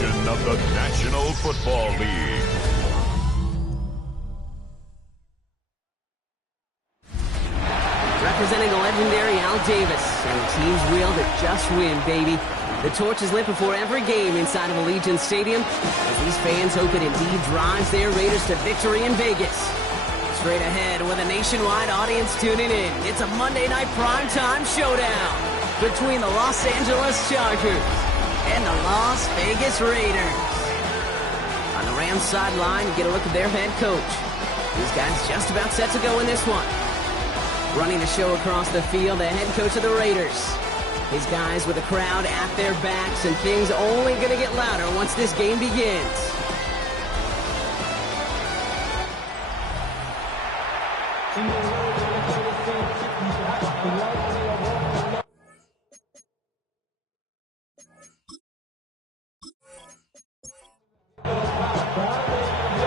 edition of the National Football League. Representing the legendary Al Davis and the team's will to just win, baby. The torch is lit before every game inside of Allegiant Stadium as these fans hope it indeed drives their Raiders to victory in Vegas. Straight ahead with a nationwide audience tuning in, it's a Monday night primetime showdown between the Los Angeles Chargers and the Las Vegas Raiders. On the Rams sideline, you get a look at their head coach. These guys just about set to go in this one. Running the show across the field, the head coach of the Raiders. His guys with the crowd at their backs, and things only going to get louder once this game begins.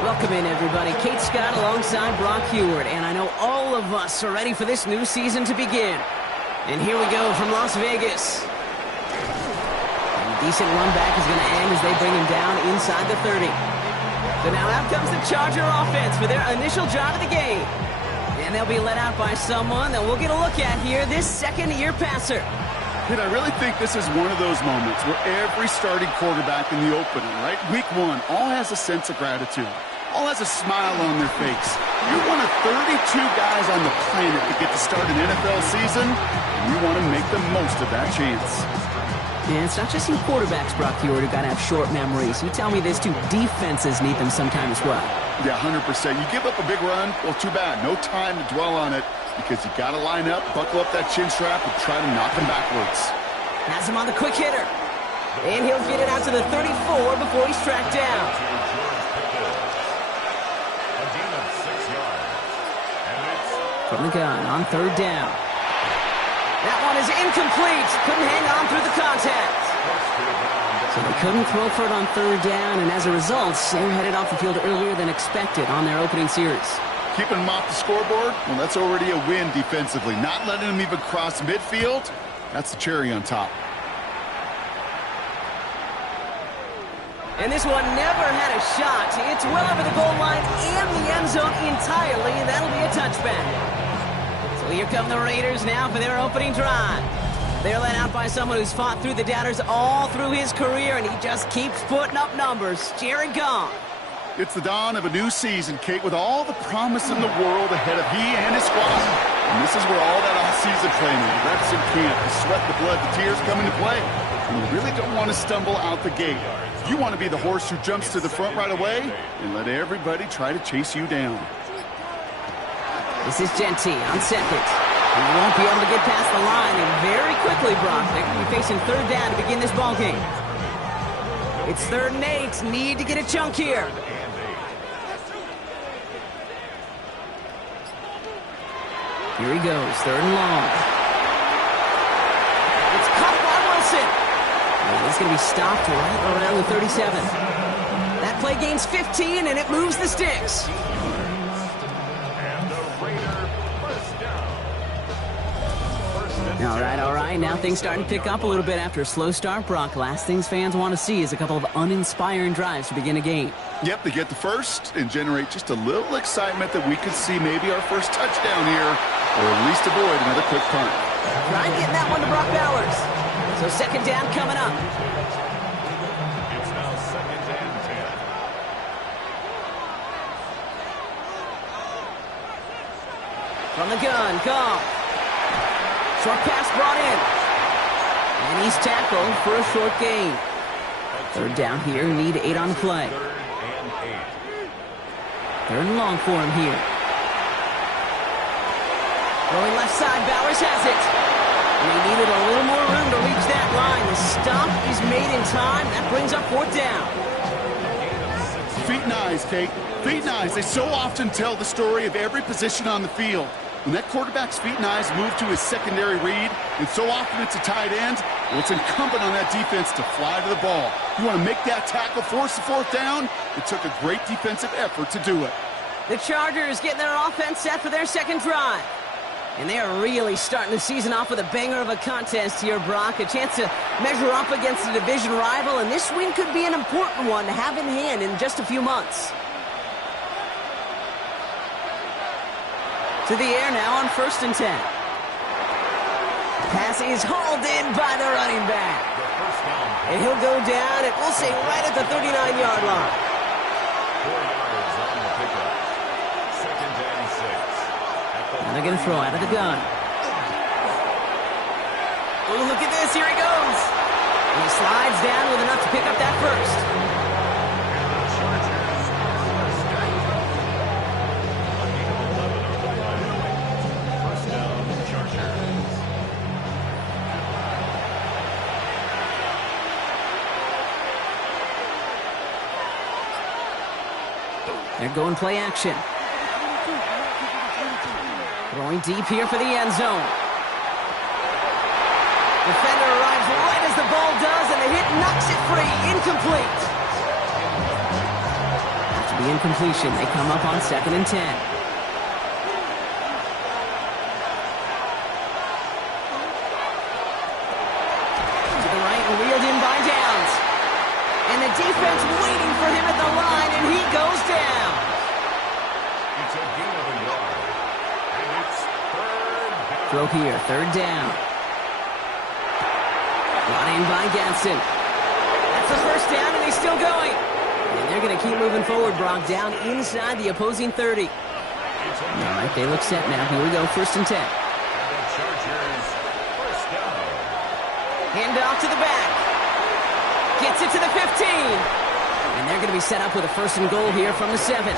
Welcome in, everybody. Kate Scott alongside Brock Heward, and I know all of us are ready for this new season to begin. And here we go from Las Vegas. And a decent run back is going to end as they bring him down inside the 30. So now out comes the Charger offense for their initial drive of the game. And they'll be let out by someone that we'll get a look at here, this second-year passer. And I really think this is one of those moments where every starting quarterback in the opening, right, week one, all has a sense of gratitude. All has a smile on their face. You're one of 32 guys on the planet that get to start an NFL season, and you want to make the most of that chance. And it's not just you quarterbacks, Brock Heward, who got to have short memories. You tell me this too, defenses need them sometime as well. Yeah, 100%. You give up a big run, well, too bad. No time to dwell on it because you got to line up, buckle up that chin strap, and try to knock them backwards. Has him on the quick hitter. And he'll get it out to the 34 before he's tracked down. From the gun on third down. That one is incomplete. Couldn't hang on through the contact. So they couldn't throw for it on third down, and as a result, they were headed off the field earlier than expected on their opening series. Keeping them off the scoreboard, well, that's already a win defensively. Not letting them even cross midfield, that's the cherry on top. And this one never had a shot. It's well over the goal line and the end zone entirely, and that'll be a touchback. So here come the Raiders now for their opening drive. They're led out by someone who's fought through the doubters all through his career, and he just keeps putting up numbers. Jared Goff. It's the dawn of a new season, Kate, with all the promise in the world ahead of he and his squad. And this is where all that off-season planning, the reps in camp, the sweat, the blood, the tears come into play. And you really don't want to stumble out the gate. You want to be the horse who jumps to the front right away and let everybody try to chase you down. This is Genty on second. He won't be able to get past the line, and very quickly, Brock, they're going to be facing third down to begin this ball game. It's 3rd and 8. Need to get a chunk here. Here he goes, 3rd and long. It's caught by Wilson. And he's going to be stopped right around the 37. That play gains 15, and it moves the sticks. All right. Now things starting to pick up a little bit after a slow start, Brock. Last things fans want to see is a couple of uninspiring drives to begin a game. Yep, they get the first and generate just a little excitement that we could see maybe our first touchdown here, or at least avoid another quick punt. Try getting that one to Brock Bowers. So second down coming up. It's now 2nd and 10. From the gun, Goff. Short pass brought in. And he's tackled for a short gain. 3rd down here, need 8 on the play. 3rd and long for him here. Going left side, Bowers has it. And he needed a little more room to reach that line. The stop is made in time. That brings up 4th down. Feet and eyes, Kate. Feet and eyes. They so often tell the story of every position on the field. When that quarterback's feet and eyes move to his secondary read, and so often it's a tight end, well, it's incumbent on that defense to fly to the ball. You want to make that tackle, force the 4th down? It took a great defensive effort to do it. The Chargers getting their offense set for their second drive. And they are really starting the season off with a banger of a contest here, Brock. A chance to measure up against a division rival, and this win could be an important one to have in hand in just a few months. To the air now on 1st and 10. Pass is hauled in by the running back. And he'll go down, and we'll say right at the 39-yard line. 4 yards on the pickup. 2nd and 6. Now they're going to throw out of the gun. Oh, look at this. Here he goes. And he slides down with enough to pick up that first. First down, Chargers. They're going play action. Throwing deep here for the end zone. Defender arrives right as the ball does, and the hit knocks it free. Incomplete. After the incompletion, they come up on 2nd and 10. To the right and wheeled in by Downs. And the defense waiting for him at the line, and he goes down. It's a gain of a yard. And it's 3rd down. Throw here, 3rd down. Brought in by Gadsden. That's the 1st down, and he's still going. And they're going to keep moving forward, Brock, down inside the opposing 30. All right, they look set now. Here we go, 1st and 10. And the Chargers, 1st down. Hand off to the back. Gets it to the 15. And they're going to be set up with a 1st and goal here from the 7.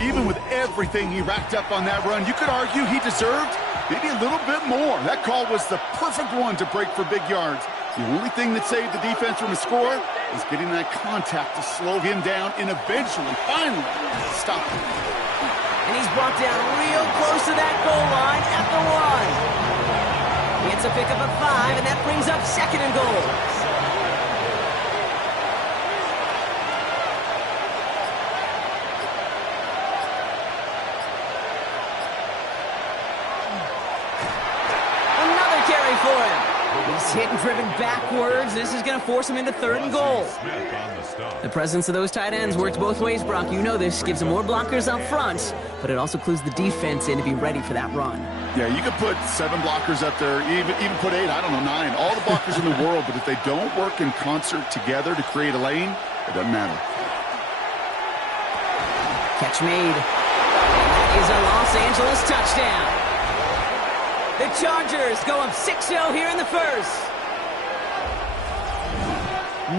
Even with everything he racked up on that run, you could argue he deserved maybe a little bit more. That call was the perfect one to break for big yards. The only thing that saved the defense from a score is getting that contact to slow him down and eventually, finally, stop him. And he's brought down real close to that goal line at the 1. It's a pickup of 5, and that brings up 2nd and goal. For him. He's hit and driven backwards. This is going to force him into 3rd and goal. The presence of those tight ends works both ways, Brock. You know this. Gives them more blockers up front, but it also clues the defense in to be ready for that run. Yeah, you could put 7 blockers up there, even put 8, I don't know, 9. All the blockers in the world, but if they don't work in concert together to create a lane, it doesn't matter. Catch made. That is a Los Angeles touchdown. The Chargers go up 6-0 here in the 1st.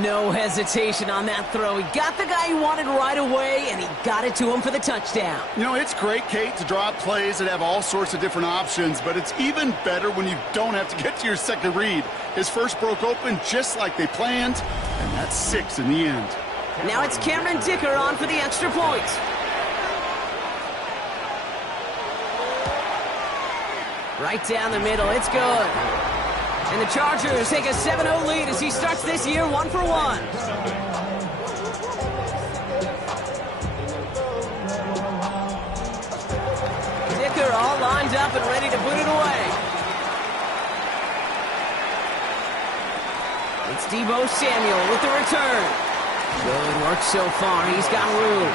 No hesitation on that throw. He got the guy he wanted right away, and he got it to him for the touchdown. You know, it's great, Kate, to draw up plays that have all sorts of different options, but it's even better when you don't have to get to your second read. His first broke open just like they planned, and that's 6 in the end. Now it's Cameron Dicker on for the extra point. Right down the middle, it's good. And the Chargers take a 7-0 lead as he starts this year 1 for 1. Dicker all lined up and ready to put it away. It's Deebo Samuel with the return. Good work so far, he's got room.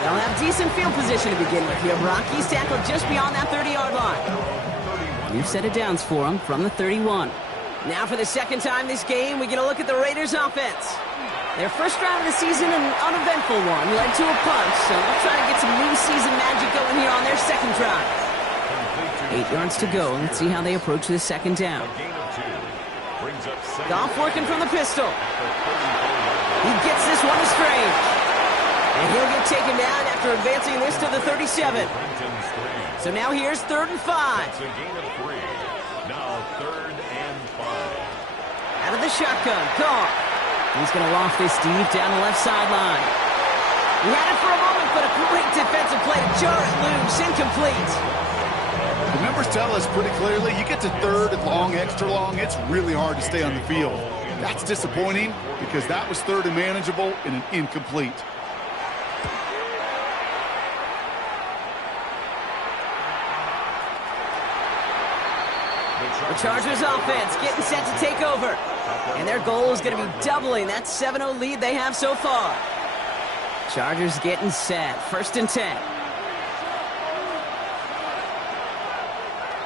They'll have decent field position to begin with here, Brock. He's tackled just beyond that 30-yard line. New set of downs for him from the 31. Now for the 2nd time this game, we get a look at the Raiders' offense. Their first drive of the season, an uneventful one, led to a punt, so they'll try to get some new season magic going here on their 2nd drive. 8 yards to go. Let's see how they approach this 2nd down. Goff working from the pistol. He gets this one to Strange. And he'll get taken down after advancing this to the 37. So now here's 3rd and 5. It's a gain of 3. Now 3rd and 5. Out of the shotgun, Goff. He's going to loft this deep down the left sideline. He had it for a moment, but a great defensive play to jar it loose. Incomplete. The numbers tell us pretty clearly, you get to third and long, extra long, it's really hard to stay on the field. That's disappointing because that was third and manageable and an incomplete. The Chargers offense getting set to take over. And their goal is going to be doubling that 7-0 lead they have so far. Chargers getting set. 1st and 10.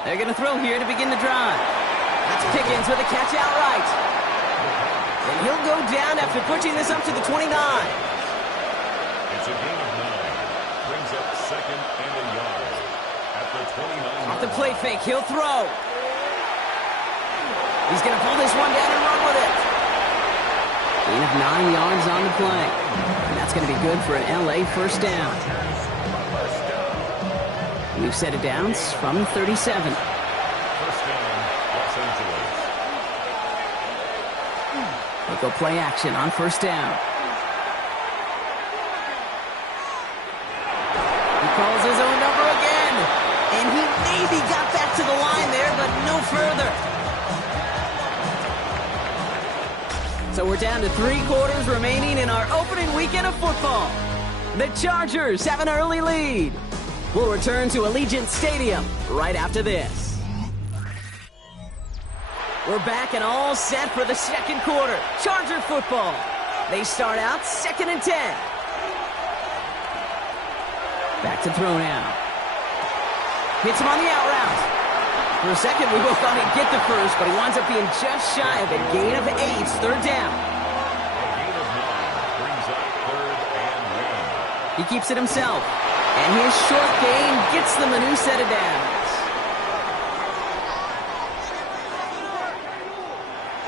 They're going to throw here to begin the drive. That's Pickens with a catch outright. And he'll go down after pushing this up to the 29. It's a gain of 9. Brings up 2nd and a yard. At the 29. Off the play fake, he'll throw. He's going to pull this one down and run with it. Gain of 9 yards on the play. And that's going to be good for an LA first down. We've set it down from the 37. First down, Los Angeles. They go play action on 1st down. He calls his own number again. And he maybe got back to the line there, but no further. So we're down to 3 quarters remaining in our opening weekend of football. The Chargers have an early lead. We'll return to Allegiant Stadium right after this. We're back and all set for the 2nd quarter. Charger football. They start out 2nd and 10. Back to throw now. Hits him on the out route. For a second, we both thought he'd get the first, but he winds up being just shy of a gain of 8. 3rd down. A gain of 9 brings up 3rd and 1. He keeps it himself. And his short gain gets them a new set of downs.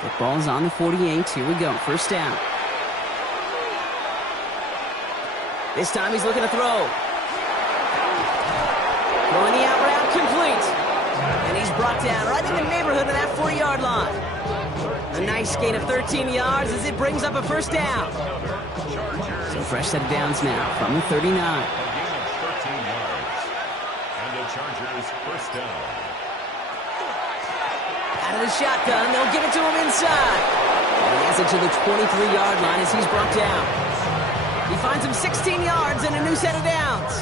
Football's on the 48. Here we go. 1st down. This time he's looking to throw. Throwing the out route complete. And he's brought down right in the neighborhood of that 40-yard line. A nice gain of 13 yards as it brings up a 1st down. So fresh set of downs now from the 39. A gain of 13 yards. And the Chargers first down. Out of the shotgun, they'll give it to him inside. And he has it to the 23-yard line as he's brought down. He finds him 16 yards and a new set of downs.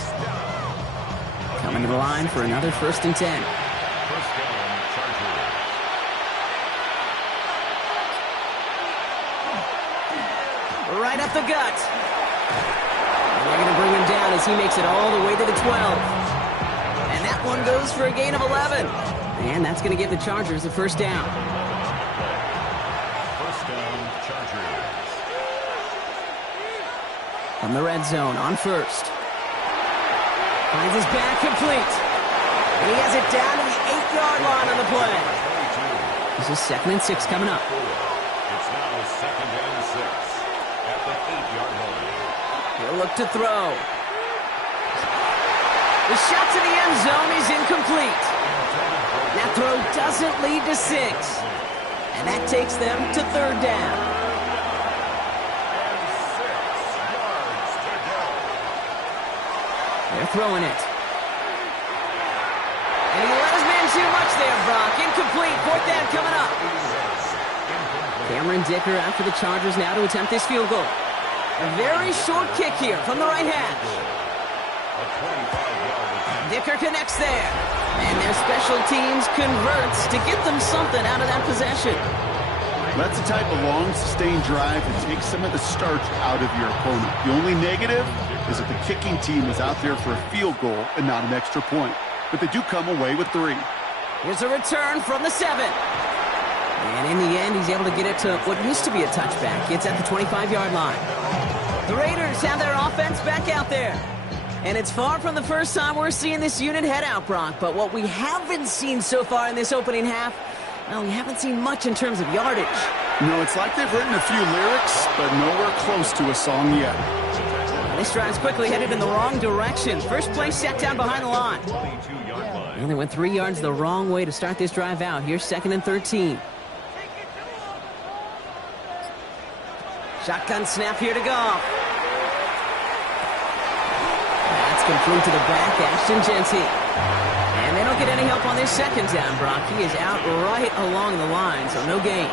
Coming to the line for another 1st and 10. First down, Chargers. Right up the gut. And they're going to bring him down as he makes it all the way to the 12. And that one goes for a gain of 11. And that's going to give the Chargers a 1st down. First down, Chargers. From the red zone on 1st. Finds his back complete. And he has it down to the 8-yard line on the play. This is 2nd and 6 coming up. It's now 2nd and 6 at the 8-yard line. He'll look to throw. The shot to the end zone is incomplete. That throw doesn't lead to 6. And that takes them to 3rd down. They're throwing it. And he let his man too much there, Brock. Incomplete. 4th down coming up. Cameron Dicker out for the Chargers now to attempt this field goal. A very short kick here from the right hash. Dicker connects there. And their special teams converts to get them something out of that possession. That's the type of long, sustained drive that takes some of the starch out of your opponent. The only negative is that the kicking team is out there for a field goal and not an extra point. But they do come away with 3. Here's a return from the 7. And in the end, he's able to get it to what used to be a touchback. It's at the 25-yard line. The Raiders have their offense back out there. And it's far from the first time we're seeing this unit head out, Brock. But what we haven't seen so far in this opening half, well, we haven't seen much in terms of yardage. No, it's like they've written a few lyrics, but nowhere close to a song yet. This drive's quickly headed in the wrong direction. First play set down behind the line. And they went 3 yards the wrong way to start this drive out. Here's 2nd and 13. Shotgun snap here to Goff. complete to the back, Ashton Genty. And they don't get any help on this second down, Brock. He is out right along the line, so no gain.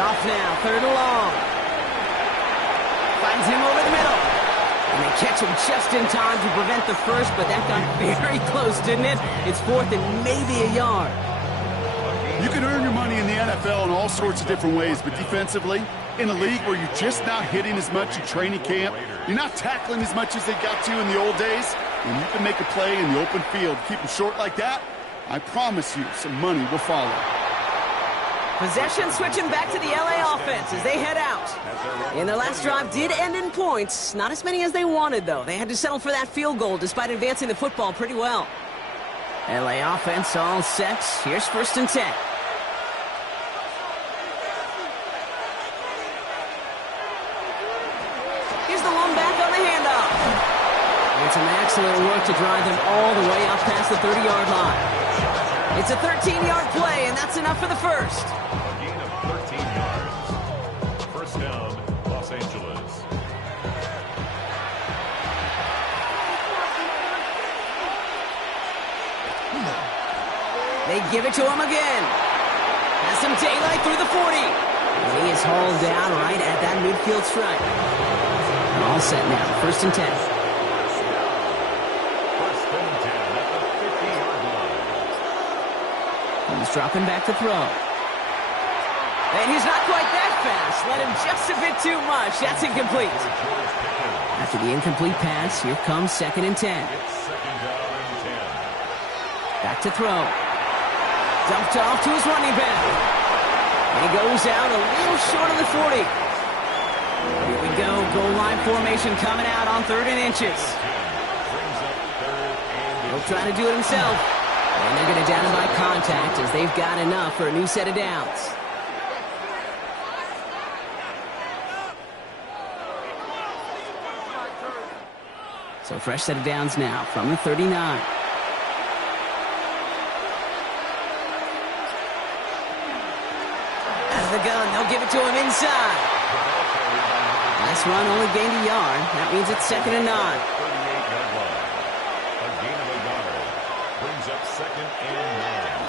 Goff now, third and long. Finds him over the middle. And they catch him just in time to prevent the first, but that got very close, didn't it? It's fourth and maybe a yard. You can earn your money in the NFL in all sorts of different ways, but defensively, in a league where you're just not hitting as much in training camp, you're not tackling as much as they got to in the old days, and you can make a play in the open field, keep them short like that, I promise you some money will follow. Possession switching back to the LA offense as they head out. And their last drive did end in points. Not as many as they wanted, though. They had to settle for that field goal despite advancing the football pretty well. LA offense all set. Here's first and 10. Here's the one back on the handoff. And some excellent work to drive them all the way up past the 30-yard line. It's a 13-yard play, and that's enough for the first. A gain of 13 yards. First down, Los Angeles. They give it to him again. Has some daylight through the 40. And he is hauled down right at that midfield stripe. All set now, first and 10. He's dropping back to throw. And he's not quite that fast. Let him just a bit too much. That's incomplete. After the incomplete pass, here comes second and 10. Back to throw. Dumped off to his running back. And he goes out a little short of the 40. Here we go. Goal line formation coming out on 3rd and inches. He'll try to do it himself. And they're going to down him by contact as they've got enough for a new set of downs. So fresh set of downs now from the 39. Out of the gun, they'll give it to him inside. Last run only gained a yard. That means it's second and 9.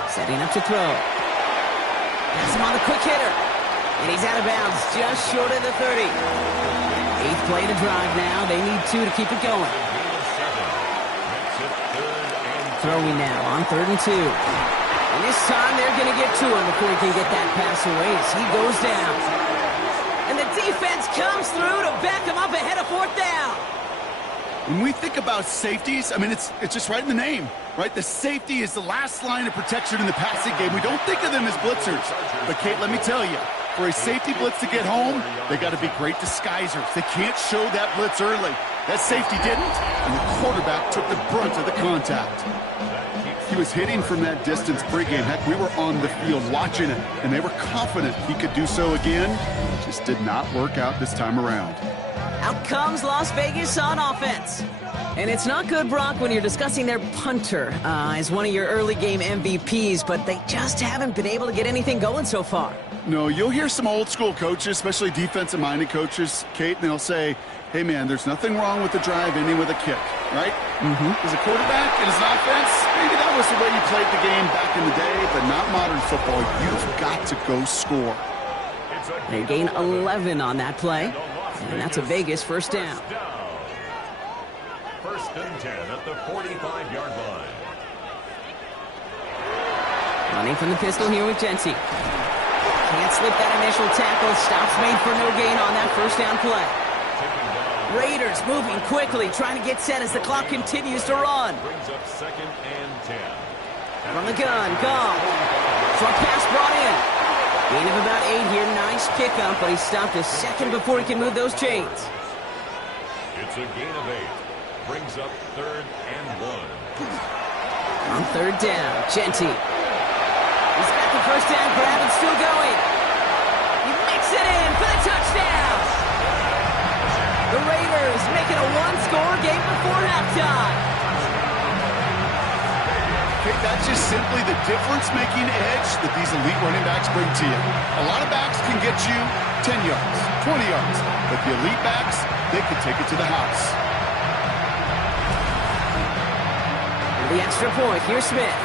Setting up to throw. Pass him on the quick hitter. And he's out of bounds just short of the 30. 8th play to drive now. They need 2 to keep it going. Throwing now on 3rd and 2. And this time they're going to get to him before he can get that pass away as he goes down. And the defense comes through to back him up ahead of 4th down. When we think about safeties, I mean, it's just right in the name, right? The safety is the last line of protection in the passing game. We don't think of them as blitzers. But, Kate, let me tell you, for a safety blitz to get home, they got to be great disguisers. They can't show that blitz early. That safety didn't, and the quarterback took the brunt of the contact. He was hitting from that distance pregame. Heck, we were on the field watching it, and they were confident he could do so again. Just did not work out this time around. Out comes Las Vegas on offense. And it's not good, Brock, when you're discussing their punter as one of your early game MVPs, but they just haven't been able to get anything going so far. No, you'll hear some old school coaches, especially defensive-minded coaches, Kate, and they'll say, hey, man, there's nothing wrong with the drive ending with a kick, right? As a quarterback and as an offense, maybe that was the way you played the game back in the day, but not modern football. You've got to go score. They gain 11 on that play. And that's a Vegas first down. First and 10 at the 45-yard line. Running from the pistol here with Genty. Can't slip that initial tackle. Stops made for no gain on that first down play. Raiders moving quickly, trying to get set as the clock continues to run. Brings up second and 10. From the gun, Goff. Short pass brought in. Gain of about 8 here. Nice pickup, but he stopped a second before he can move those chains. It's a gain of 8. Brings up 3rd and 1. On 3rd down, Genty. He's got the first down grab and still going. He makes it in for the touchdown. The Raiders making a one-score game before halftime. Okay, that's just simply the difference-making edge that these elite running backs bring to you. A lot of backs can get you 10 yards, 20 yards, but the elite backs, they can take it to the house. the extra point. Here's Smith.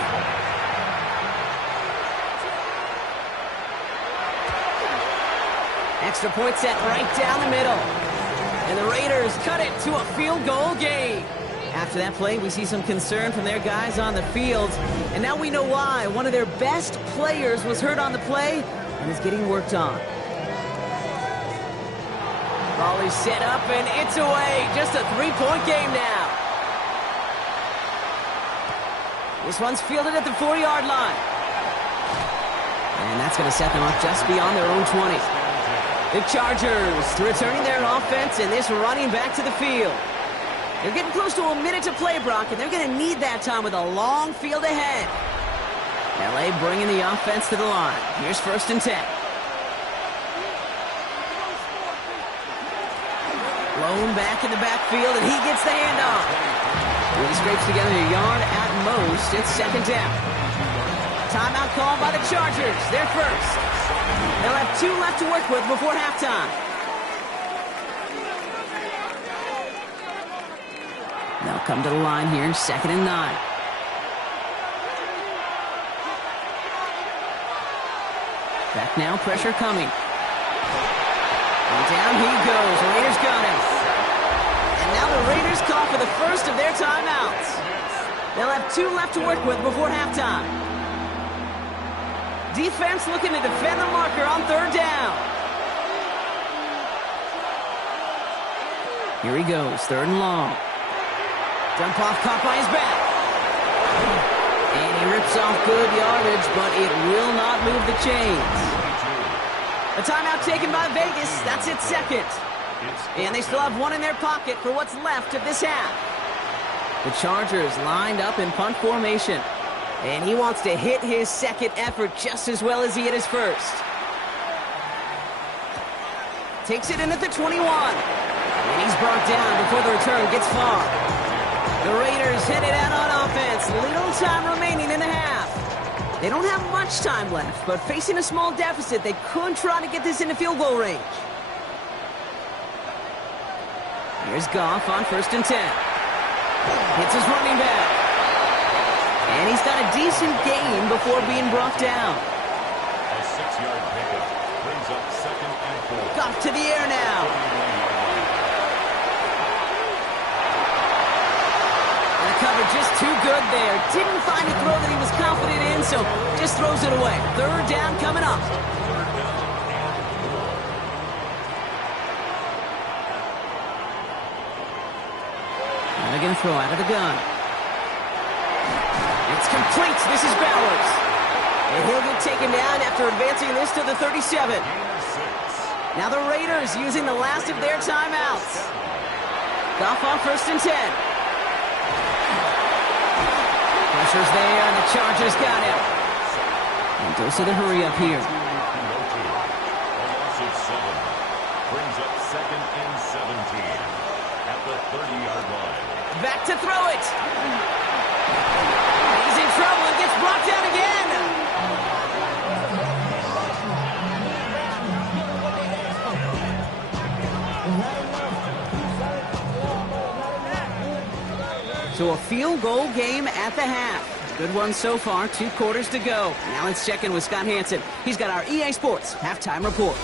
Extra point set right down the middle. And the Raiders cut it to a field goal game. After that play, we see some concern from their guys on the field. And now we know why. One of their best players was hurt on the play and is getting worked on. Ball is set up and it's away. Just a 3-point game now. This one's fielded at the 4-yard line. And that's going to set them up just beyond their own 20. The Chargers returning their offense and this running back to the field. They're getting close to a minute to play, Brock, and they're going to need that time with a long field ahead. LA bringing the offense to the line. Here's 1st and 10. Blown back in the backfield, and he gets the handoff. When he scrapes together a yard at most, it's 2nd down. Timeout called by the Chargers. They're first. They'll have 2 left to work with before halftime. They'll come to the line here, 2nd and 9. Back now, pressure coming. And down he goes. Raiders got him. And now the Raiders call for the first of their timeouts. They'll have 2 left to work with before halftime. Defense looking to defend the marker on 3rd down. Here he goes, 3rd and long. Dump off caught by his back. And he rips off good yardage, but it will not move the chains. A timeout taken by Vegas. That's its 2nd. And they still have 1 in their pocket for what's left of this half. The Chargers lined up in punt formation. And he wants to hit his 2nd effort just as well as he hit his 1st. Takes it in at the 21. And he's brought down before the return gets far. The Raiders headed out on offense. Little time remaining in the half. They don't have much time left, but facing a small deficit, they could try to get this into field goal range. Here's Goff on 1st and 10. Hits his running back. And he's got a decent gain before being brought down. A 6-yard pickup brings up 2nd and 4. Goff to the air now. And the cover just too good there. Didn't find a throw that he was confident in, so just throws it away. 3rd down coming up. And they're going to throw out of the gun. It's complete. This is Bowers. And he'll get taken down after advancing this to the 37. Now the Raiders using the last of their timeouts. Goff on 1st and 10. Pressure's there, and the Chargers got him. And goes to the hurry up here. A loss of 7 brings up 2nd and 17 at the 30-yard line. Back to throw it. He's in trouble and gets brought down again. So a field goal game at the half. Good one so far, 2 quarters to go. Now let's check in with Scott Hansen. He's got our EA Sports halftime report.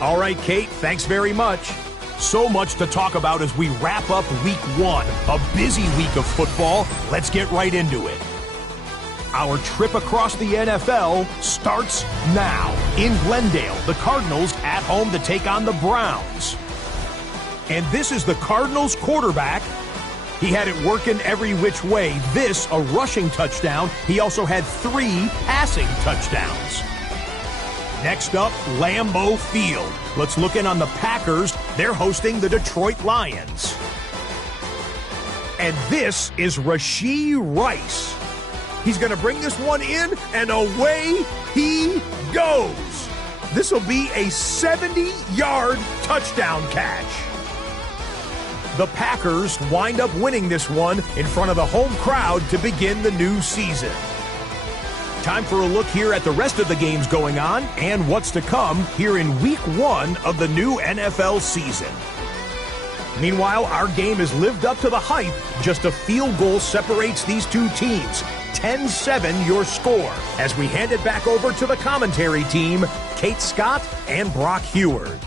All right, Kate, thanks very much. So much to talk about as we wrap up week 1. A busy week of football. Let's get right into it. Our trip across the NFL starts now. In Glendale, the Cardinals at home to take on the Browns. And this is the Cardinals quarterback. He had it working every which way. This, a rushing touchdown. He also had 3 passing touchdowns. Next up, Lambeau Field. Let's look in on the Packers. They're hosting the Detroit Lions. And this is Rashee Rice. He's going to bring this one in, and away he goes. This will be a 70-yard touchdown catch. The Packers wind up winning this one in front of the home crowd to begin the new season. Time for a look here at the rest of the games going on and what's to come here in week 1 of the new NFL season. Meanwhile, our game has lived up to the hype. Just a field goal separates these two teams. 10-7 your score. As we hand it back over to the commentary team, Kate Scott and Brock Heward.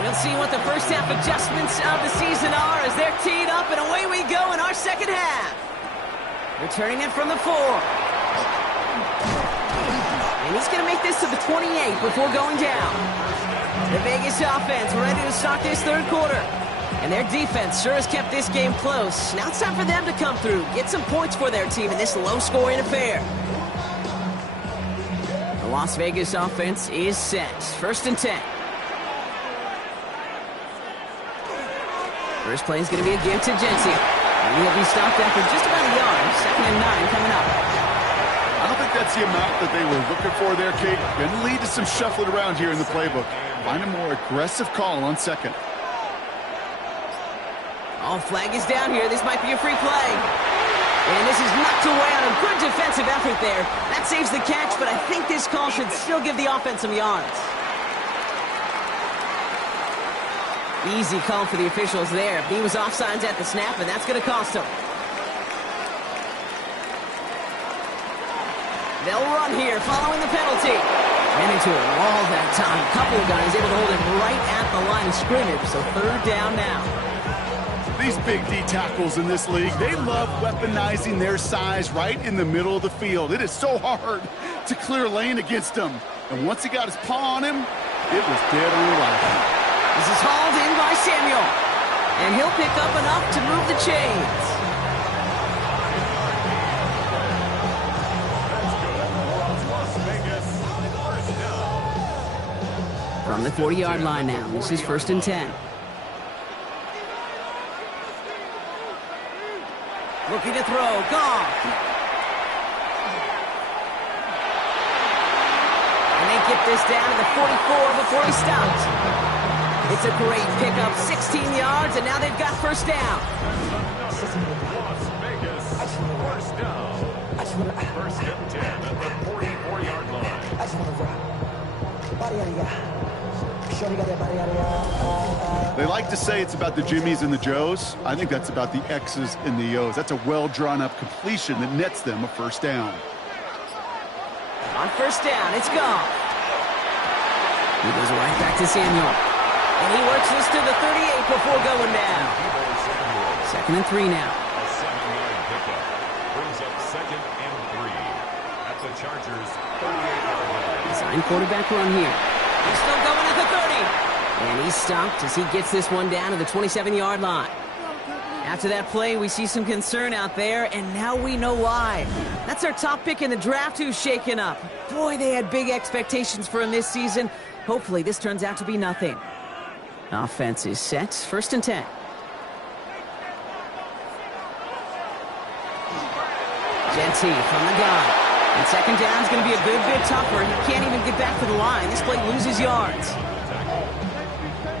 We'll see what the first half adjustments of the season are as they're teed up, and away we go in our second half. Returning it from the 4. And he's going to make this to the 28 before going down. The Vegas offense ready to start this third quarter. And their defense sure has kept this game close. Now it's time for them to come through, get some points for their team in this low-scoring affair. The Las Vegas offense is set. 1st and 10. First play is going to be a give to Genty. And he'll be stopped after just about a yard. 2nd and 9 coming up. I don't think that's the amount that they were looking for there, Kate. Going to lead to some shuffling around here in the playbook. Find a more aggressive call on 2nd. Oh, flag is down here. This might be a free play. And this is knocked away on a good defensive effort there. That saves the catch, but I think this call should still give the offense some yards. Easy call for the officials there. He was offsides at the snap, and that's going to cost him. They'll run here following the penalty. Ran into a wall that time. A couple of guys able to hold it right at the line of scrimmage, so 3rd down now. These big D tackles in this league, they love weaponizing their size right in the middle of the field. It is so hard to clear lane against them. And once he got his paw on him, it was dead on arrival. This is hauled in by Samuel. And he'll pick up enough to move the chains. From the 40-yard line now. This is 1st and 10. Looking to throw. Goff. And they get this down to the 44 before he stops. It's a great pickup, 16 yards, and now they've got 1st down. Las Vegas, 1st down. 1st and 10 at the 44-yard line. They like to say it's about the Jimmies and the Joes. I think that's about the X's and the O's. That's a well-drawn-up completion that nets them a 1st down. On 1st down, it's Goff. He goes right back to Samuel. And he works this to the 38 before going down. 2nd and 3 now. A 7-yard pickup brings up 2nd and 3 at the Chargers' 38-yard line. Design quarterback run here. He's still going at the 30. And he's stopped as he gets this one down to the 27-yard line. After that play, we see some concern out there, and now we know why. That's our top pick in the draft who's shaken up. Boy, they had big expectations for him this season. Hopefully, this turns out to be nothing. Offense is set. 1st and 10. Genty from the gun. And 2nd down is going to be a good bit tougher. He can't even get back to the line. This play loses yards.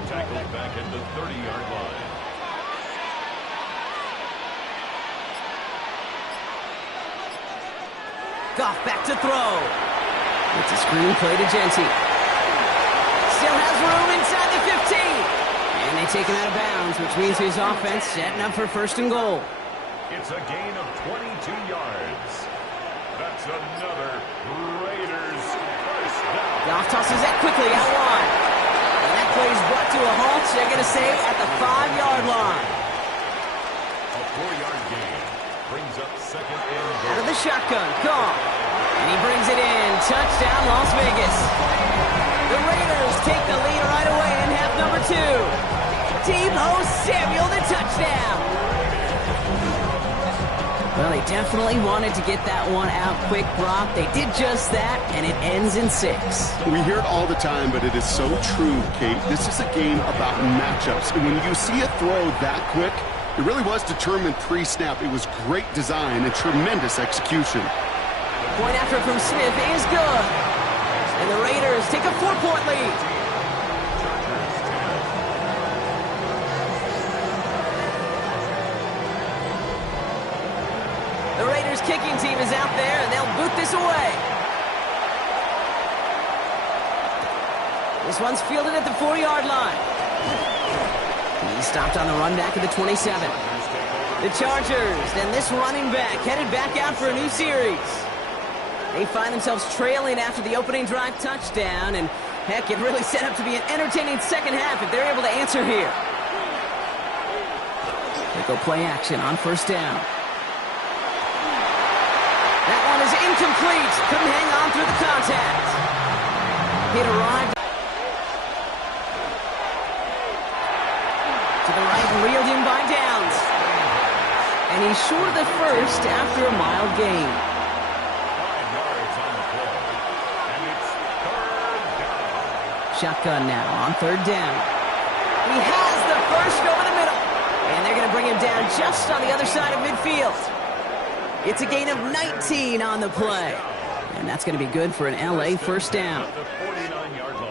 Tackled back at the 30-yard line. Goff back to throw. It's a screen play to Genty. Still has room inside the 15. And they take him out of bounds, which means his offense setting up for 1st and goal. It's a gain of 22 yards. That's another Raiders 1st down. Goff tosses that quickly out wide. And that play is brought to a halt, so they're going to say at the 5-yard line. A 4-yard gain brings up 2nd and goal. Out of the shotgun, Goff. And he brings it in. Touchdown, Las Vegas. The Raiders take the lead right away in half number 2. Deebo Samuel, the touchdown. Well, they definitely wanted to get that one out quick, Brock. They did just that, and it ends in 6. We hear it all the time, but it is so true, Kate. This is a game about matchups. And when you see a throw that quick, it really was determined pre-snap. It was great design and tremendous execution. Point after from Smith is good. And the Raiders take a 4-point lead. The Raiders kicking team is out there, and they'll boot this away. This one's fielded at the 4-yard line. He's stopped on the run back at the 27. The Chargers and this running back headed back out for a new series. They find themselves trailing after the opening drive touchdown, and heck, it really set up to be an entertaining second half if they're able to answer here. They go play action on first down. That one is incomplete. Couldn't hang on through the contact. It arrived to the right and reeled in by Downs. And he's short of the first after a mild gain. 5 yards on the play. And it's 3rd down. Shotgun now on 3rd down. He has the first over the middle. And they're going to bring him down just on the other side of midfield. It's a gain of 19 on the play. And that's going to be good for an LA first down. At the 49-yard line.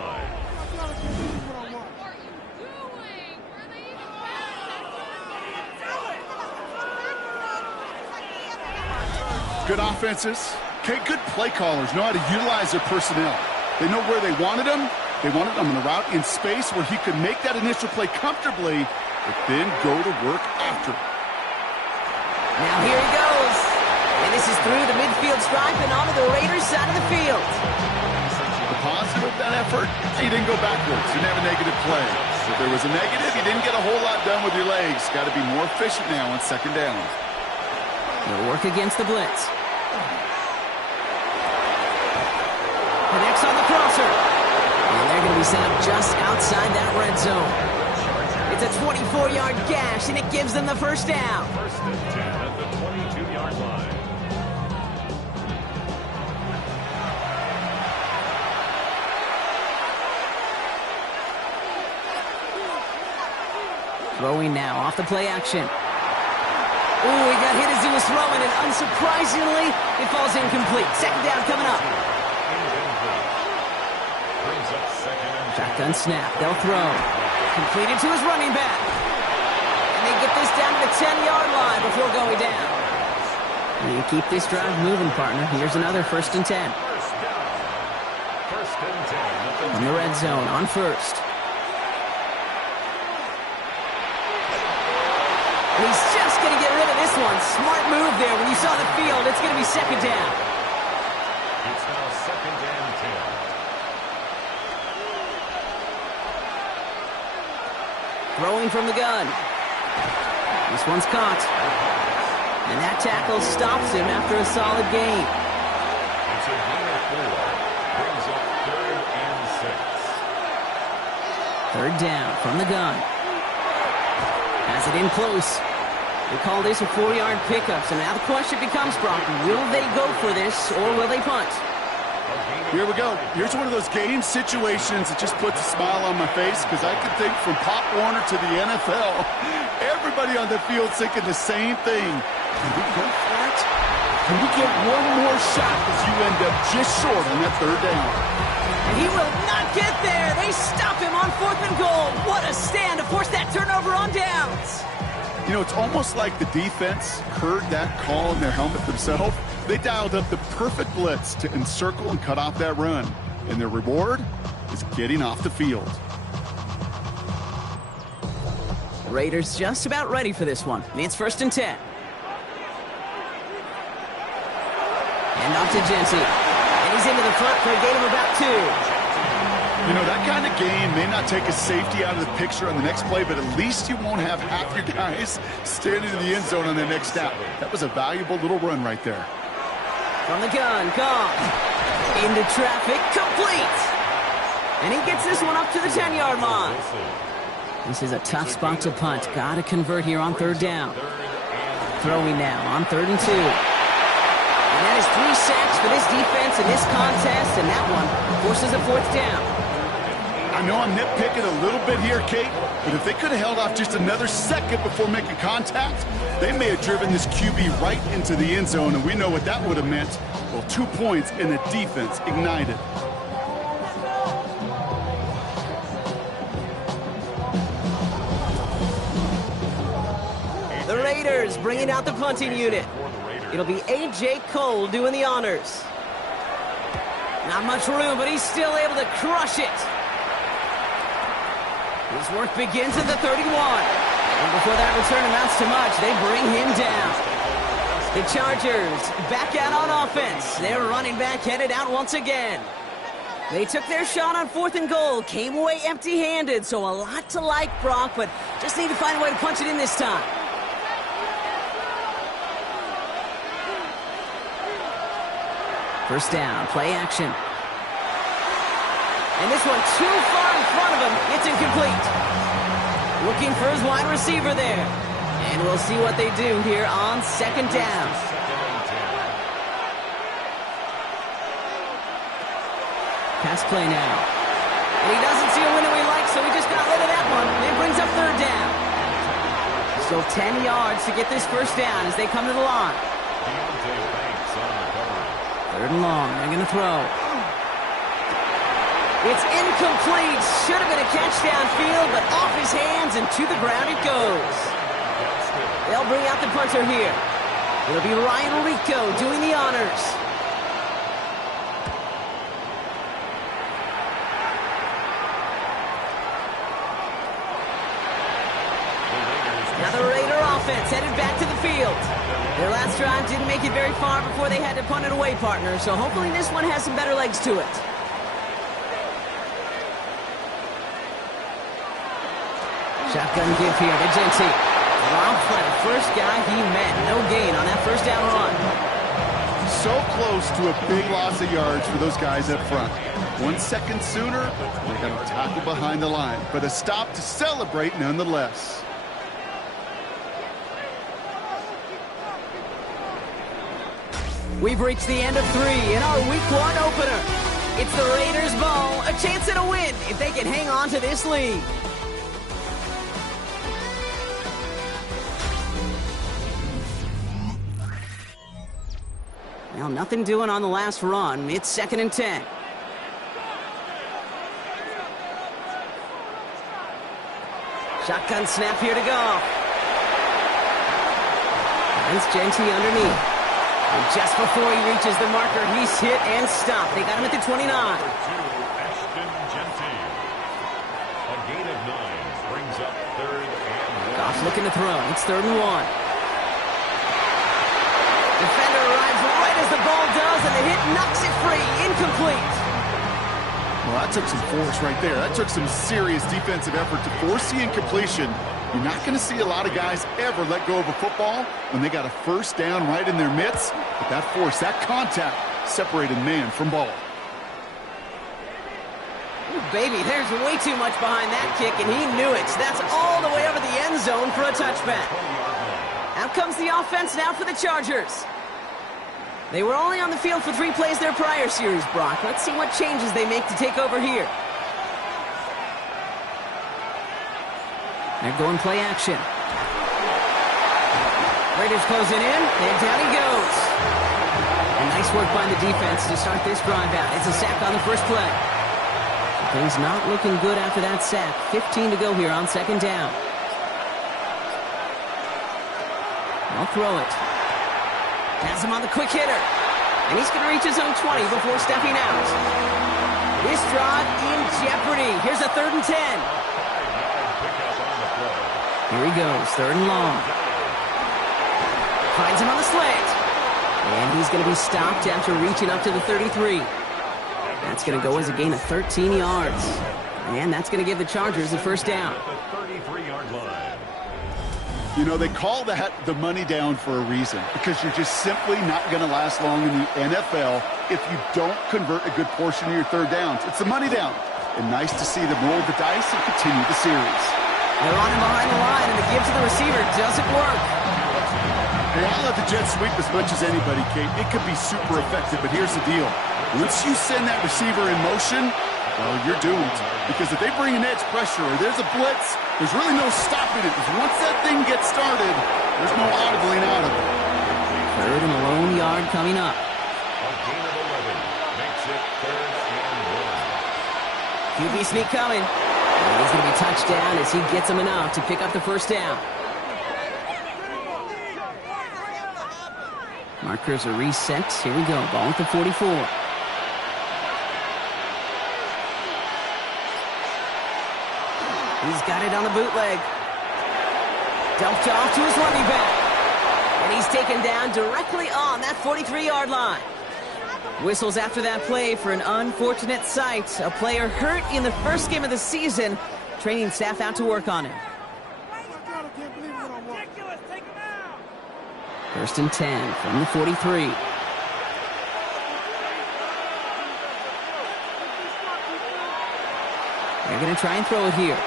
Good offenses. Okay, good play callers know how to utilize their personnel. They know where they wanted them. They wanted them on a route in space where he could make that initial play comfortably, but then go to work after. Now here he goes. And this is through the midfield stripe and onto the Raiders side of the field. The positive of that effort, he didn't go backwards. Didn't have a negative play. If there was a negative, you didn't get a whole lot done with your legs. Got to be more efficient now on 2nd down. He'll work against the blitz. Connects on the crosser. And they're going to be set up just outside that red zone. It's a 24-yard gash, and it gives them the first down. 1st and 10 at the 22-yard line. Throwing now off the play action. Ooh, he got hit as he was throwing, and unsurprisingly, it falls incomplete. 2nd down coming up. Brings up 2nd and 10. Shotgun snap. They'll throw. Completed to his running back. And they get this down to the 10-yard line before going down. You keep this drive moving, partner. Here's another 1st and 10. First down. 1st and 10. In the red zone on 1st. And he's just going to get rid of this one. Smart move there. When you saw the field, it's going to be 2nd down. It's now 2nd and 10. Throwing from the gun. This one's caught. And that tackle stops him after a solid gain. It's a gain of 4. Brings up 3rd and 6. 3rd down from the gun. Has it in close. They call this a 4-yard pickup. So now the question becomes, Brock, will they go for this or will they punt? Here we go. Here's one of those game situations that just puts a smile on my face because I can think from Pop Warner to the NFL, everybody on the field thinking the same thing. Can we go for it? Can we get one more shot as you end up just short on that 3rd down? And he will not get there. They stop him on 4th and goal. What a stand to force that turnover on downs. You know, it's almost like the defense heard that call in their helmet themselves. They dialed up the perfect blitz to encircle and cut off that run. And their reward is getting off the field. Raiders just about ready for this one. It's 1st and 10. And off to Jency. And he's into the front for a gain of about 2. You know, that kind of game may not take a safety out of the picture on the next play, but at least you won't have half your guys standing in the end zone on the next snap. That was a valuable little run right there. From the gun, gone. Into traffic, complete. And he gets this one up to the 10-yard line. This is a tough spot to punt. Got to convert here on 3rd down. Throwing now on 3rd and 2. And that is 3 sacks for this defense in this contest, and that one forces a 4th down. I know I'm nitpicking a little bit here, Kate, but if they could have held off just another second before making contact, they may have driven this QB right into the end zone, and we know what that would have meant. Well, 2 points and the defense ignited. The Raiders bringing out the punting unit. It'll be A.J. Cole doing the honors. Not much room, but he's still able to crush it. His work begins at the 31. And before that return amounts to much, they bring him down. The Chargers back out on offense. Their running back headed out once again. They took their shot on 4th and goal, came away empty-handed, so a lot to like, Brock, but just need to find a way to punch it in this time. First down, play action. And this one too far in front of him. It's incomplete. Looking for his wide receiver there. And we'll see what they do here on 2nd down. Pass play now. And he doesn't see a window he likes, so he just got rid of that one. It brings up 3rd down. Still 10 yards to get this first down as they come to the line. 3rd and long. They're going to throw. It's incomplete. Should have been a catch downfield, but off his hands and to the ground it goes. They'll bring out the punter here. It'll be Ryan Rico doing the honors. Now the Raider offense headed back to the field. Their last drive didn't make it very far before they had to punt it away, partner, so hopefully this one has some better legs to it. Shotgun give here to Genty. Rob Fletcher, first guy he met. No gain on that first down run. So close to a big loss of yards for those guys up front. 1 second sooner, they got to tackle behind the line, but a stop to celebrate nonetheless. We've reached the end of 3 in our Week 1 opener. It's the Raiders' ball, a chance at a win if they can hang on to this lead. Well, nothing doing on the last run. It's 2nd and 10. Shotgun snap here to go. It's Genty underneath. And just before he reaches the marker, he's hit and stopped. They got him at the 29. A gain of 9 brings up 3rd and 1. Goff looking to throw. It's 3rd and 1. Defender arrives right as the ball does, and the hit knocks it free. Incomplete. Well, that took some force right there. That took some serious defensive effort to force the incompletion. You're not going to see a lot of guys ever let go of a football when they got a first down right in their midst. But that force, that contact, separated man from ball. Ooh, baby, there's way too much behind that kick, and he knew it. That's all the way over the end zone for a touchback. Out comes the offense now for the Chargers. They were only on the field for 3 plays their prior series, Brock. Let's see what changes they make to take over here. They're going play action. Raiders closing in, and down he goes. And nice work by the defense to start this drive out. It's a sack on the first play. Things not looking good after that sack. 15 to go here on 2nd down. They'll throw it. Has him on the quick hitter. And he's going to reach his own 20 before stepping out. This drive in jeopardy. Here's a 3rd and 10. Here he goes, 3rd and long. Finds him on the slant. And he's going to be stopped after reaching up to the 33. That's going to go as a gain of 13 yards. And that's going to give the Chargers the first down. The 33-yard line. You know, they call that the money down for a reason, because you're just simply not going to last long in the NFL if you don't convert a good portion of your third downs. It's the money down. And nice to see them roll the dice and continue the series. They're on him behind the line, and the give to the receiver doesn't work. Hey, I love the jet sweep as much as anybody, Kate. It could be super effective, but here's the deal. Once you send that receiver in motion, Well, you're doomed. Because if they bring an edge pressure or there's a blitz, there's really no stopping it. Because once that thing gets started, there's no audibling out of it. Third and a lone yard coming up. A gain of 11 makes it 3rd and 1. QB sneak coming. And he's going to be touched down as he gets him enough to pick up the first down. Markers are reset. Here we go. Ball at the 44. He's got it on the bootleg. Dumped off to his running back. And he's taken down directly on that 43-yard line. Whistles after that play for an unfortunate sight. A player hurt in the first game of the season. Training staff out to work on him. 1st and 10 from the 43. They're going to try and throw it here.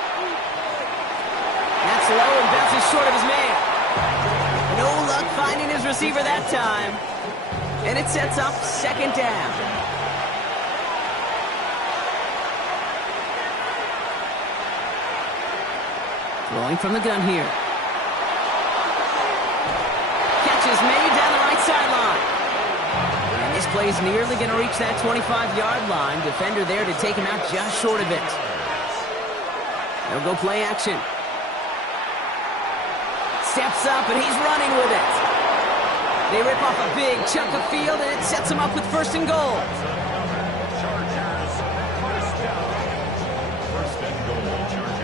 That's low and bounces short of his man. No luck finding his receiver that time. And it sets up 2nd down. Throwing from the gun here. Catch is made down the right sideline. And this play's nearly going to reach that 25-yard line. Defender there to take him out just short of it. They'll go play action. Steps up, and he's running with it. They rip off a big chunk of field, and it sets him up with 1st and goal. Chargers, 1st down. 1st and goal, Chargers.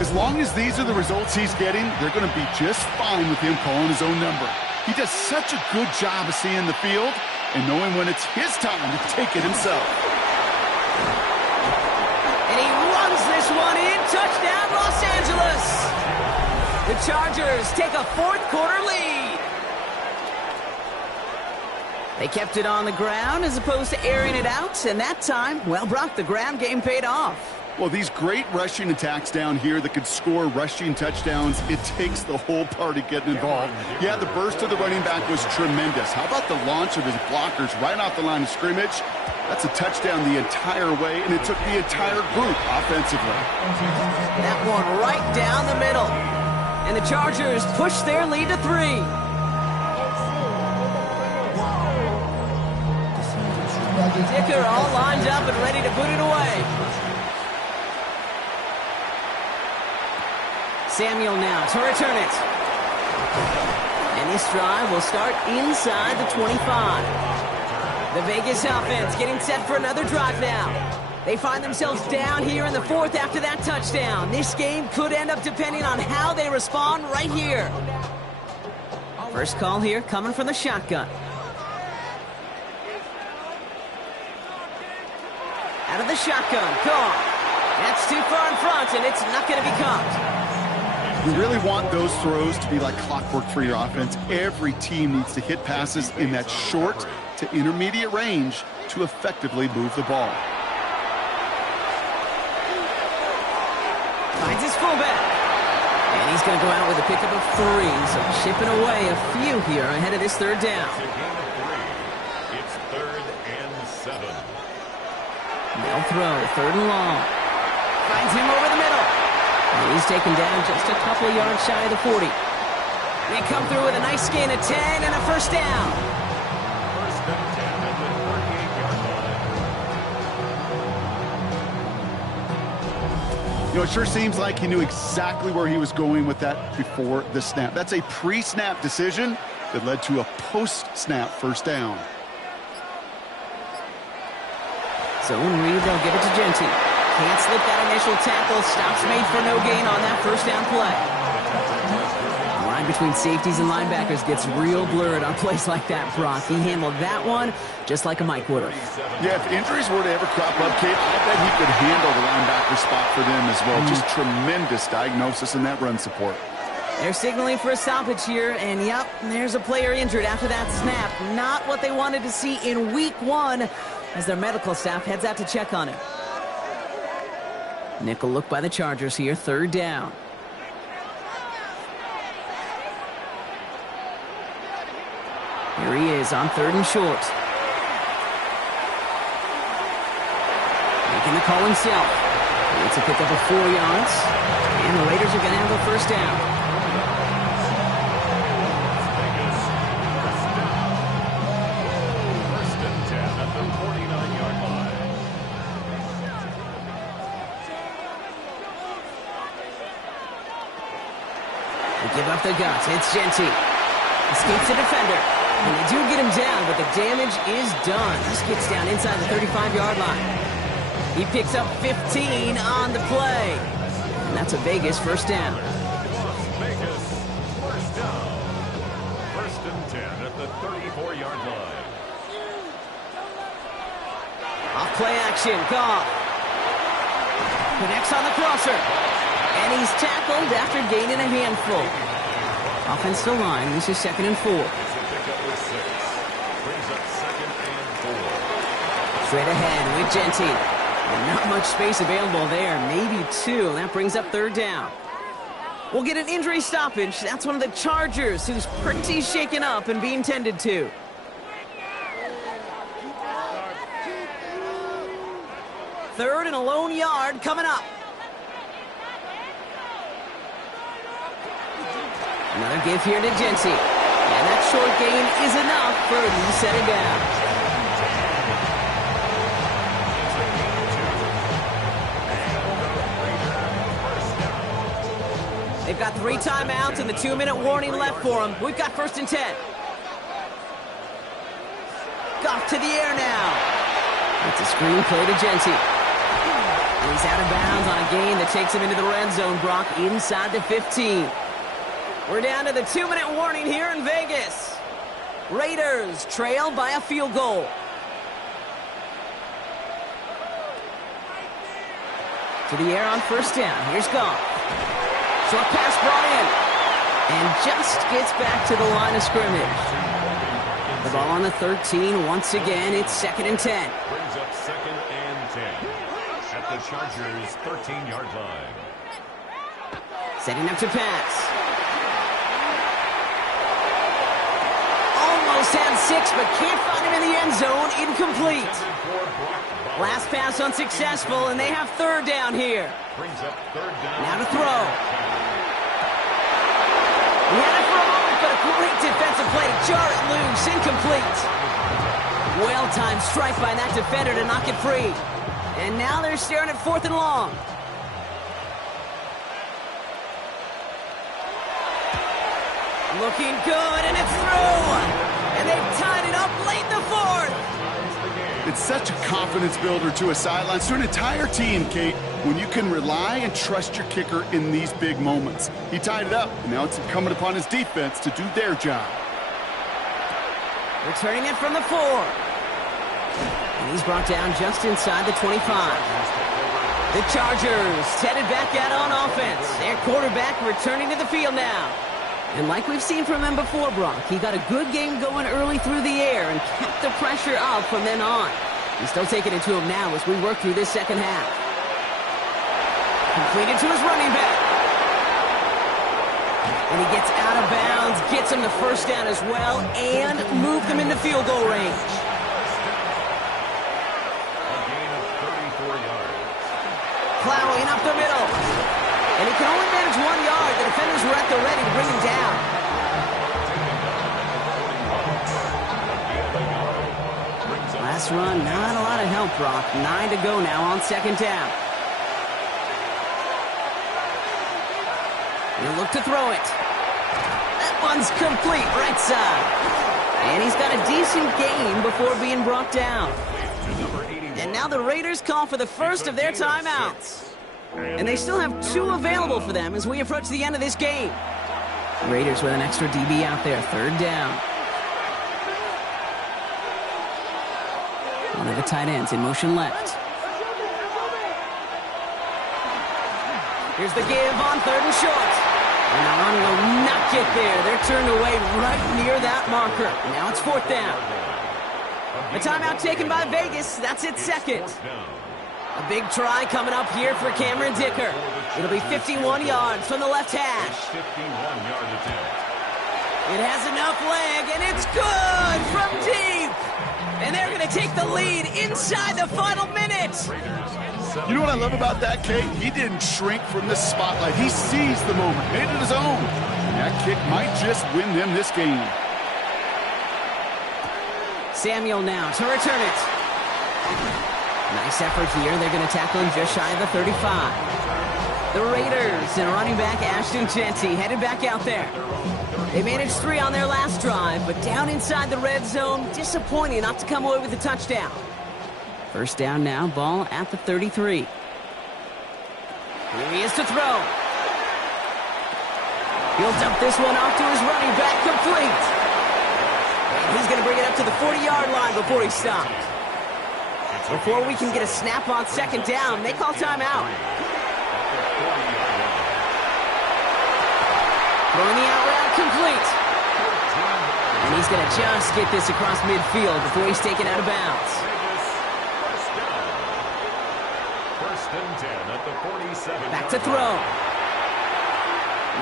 As long as these are the results he's getting, they're going to be just fine with him calling his own number. He does such a good job of seeing the field and knowing when it's his time to take it himself. And he runs this one in. Touchdown, Los Angeles. The Chargers take a 4th quarter lead. They kept it on the ground as opposed to airing it out. And that time, well, Brock, the ground game paid off. Well, these great rushing attacks down here that could score rushing touchdowns, it takes the whole party getting involved. Yeah, the burst of the running back was tremendous. How about the launch of his blockers right off the line of scrimmage? That's a touchdown the entire way, and it took the entire group offensively. That one right down the middle. And the Chargers push their lead to 3. Dicker all lined up and ready to boot it away. Samuel now to return it. And this drive will start inside the 25. The Vegas offense getting set for another drive now. They find themselves down here in the 4th after that touchdown. This game could end up depending on how they respond right here. First call here coming from the shotgun. Out of the shotgun, gone. That's too far in front, and it's not going to be caught. You really want those throws to be like clockwork for your offense. Every team needs to hit passes in that short to intermediate range to effectively move the ball. Finds his fullback. And he's going to go out with a pickup of 3, so chipping away a few here ahead of this 3rd down. It's 3rd and 7. They'll throw, 3rd and long. Finds him over the middle. And he's taken down just a couple yards shy of the 40. They come through with a nice gain of 10 and a 1st down. 1st and 10 at the 48-yard line. You know, it sure seems like he knew exactly where he was going with that before the snap. That's a pre-snap decision that led to a post-snap 1st down. So in read, they'll give it to Genty. Can't slip that initial tackle. Stops made for no gain on that 1st down play. The line between safeties and linebackers gets real blurred on plays like that, Brock. He handled that one just like a Mike would have. Yeah, if injuries were to ever crop up, Kate, I bet he could handle the linebacker spot for them as well. Just tremendous diagnosis in that run support. They're signaling for a stoppage here, and yep, there's a player injured after that snap. Not what they wanted to see in week 1 as their medical staff heads out to check on him. Nickel look by the Chargers here, 3rd down. Here he is on 3rd and short. Making the call himself. He needs to pick up a 4 yards. And the Raiders are going to have a first down. First and 10 at the 49-yard line. They give up the guts. It's Genty. Escapes the defender. And they do get him down, but the damage is done. This gets down inside the 35-yard line. He picks up 15 on the play. And that's a Vegas first down. Vegas first down. First and 10 at the 34-yard line. Off play action. Goff connects on the crosser. And he's tackled after gaining a handful. Offensive line. This is 2nd and 4. Straight ahead with Genty. And not much space available there. Maybe 2. That brings up 3rd down. We'll get an injury stoppage. That's one of the Chargers who's pretty shaken up and being tended to. Third and a lone yard coming up. Another give here to Genty. And that short gain is enough for him to set it down. They've got 3 timeouts and the 2-minute warning left for them. We've got 1st and 10. Goff to the air now. It's a screen play to Genty. And he's out of bounds on a gain that takes him into the red zone, Brock, inside the 15. We're down to the 2-minute warning here in Vegas. Raiders trail by a field goal. To the air on 1st down. Here's Goff. Short pass brought in. And just gets back to the line of scrimmage. The ball on the 13. Once again, it's 2nd and 10. Brings up 2nd and 10 at the Chargers' 13-yard line. Setting up to pass. Almost had 6, but can't find him in the end zone. Incomplete. Last pass unsuccessful, and they have 3rd down here. Brings up 3rd down. Now to throw. He had it for a moment, but a great defensive play to jar it loose. Incomplete. Well-timed strike by that defender to knock it free. And now they're staring at 4th and long. Looking good, and it's through. And they've tied it up late in the 4th. It's such a confidence builder to a sideline, to an entire team, Kate, when you can rely and trust your kicker in these big moments. He tied it up, and now it's incumbent upon his defense to do their job. Returning it from the 4. And he's brought down just inside the 25. The Chargers headed back out on offense. Their quarterback returning to the field now. And like we've seen from him before, Brock, he got a good game going early through the air and kept the pressure up from then on. He's still taking it to him now as we work through this 2nd half. Completed to his running back. And he gets out of bounds, gets him the 1st down as well, and moved them into field goal range. A gain of 34 yards. Plowing up the middle. And he can only manage 1 yard. The defenders were at the ready to bring him down. Last run, not a lot of help, Brock. 9 to go now on 2nd down. He'll look to throw it. That one's complete, right side. And he's got a decent gain before being brought down. And now the Raiders call for the first of their timeouts. And they still have 2 available for them as we approach the end of this game. Raiders with an extra DB out there, 3rd down. One of the tight ends in motion left. Here's the give on 3rd and short. And the run will not get there. They're turned away right near that marker. Now it's 4th down. A timeout taken by Vegas. That's its 2nd. A big try coming up here for Cameron Dicker. It'll be 51 yards from the left hash. 51-yard attempt. It has enough leg, and it's good from deep. And they're going to take the lead inside the final minute. You know what I love about that, Kate? He didn't shrink from the spotlight. He seized the moment, made it his own. And that kick might just win them this game. Samuel now to return it. Nice effort here. They're going to tackle him just shy of the 35. The Raiders and running back Ashton Jeanty headed back out there. They managed 3 on their last drive, but down inside the red zone, disappointing not to come away with a touchdown. First down now, ball at the 33. Here he is to throw. He'll dump this one off to his running back, complete. And he's going to bring it up to the 40-yard line before he stopped. Before we can get a snap on second down, they call timeout. Throwing the out route, complete. And he's going to just get this across midfield before he's taken out of bounds. First and 10 at the 47. Back to throw.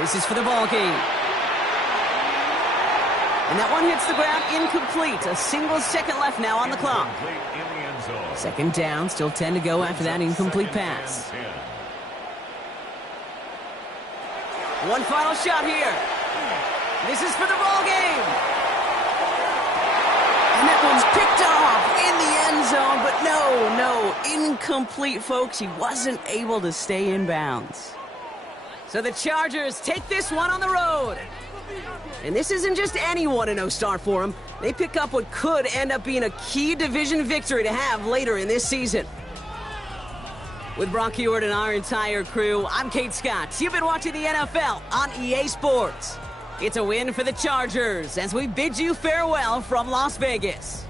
This is for the ball game. And that one hits the ground incomplete. A single second left now on the clock. Second down, still 10 to go after that incomplete pass. One final shot here. This is for the ball game. And that one's picked off in the end zone, but no, incomplete, folks. He wasn't able to stay in bounds. So the Chargers take this one on the road. And this isn't just any 1-0 start for them. They pick up what could end up being a key division victory to have later in this season. With Brock Heward and our entire crew, I'm Kate Scott. You've been watching the NFL on EA Sports. It's a win for the Chargers as we bid you farewell from Las Vegas.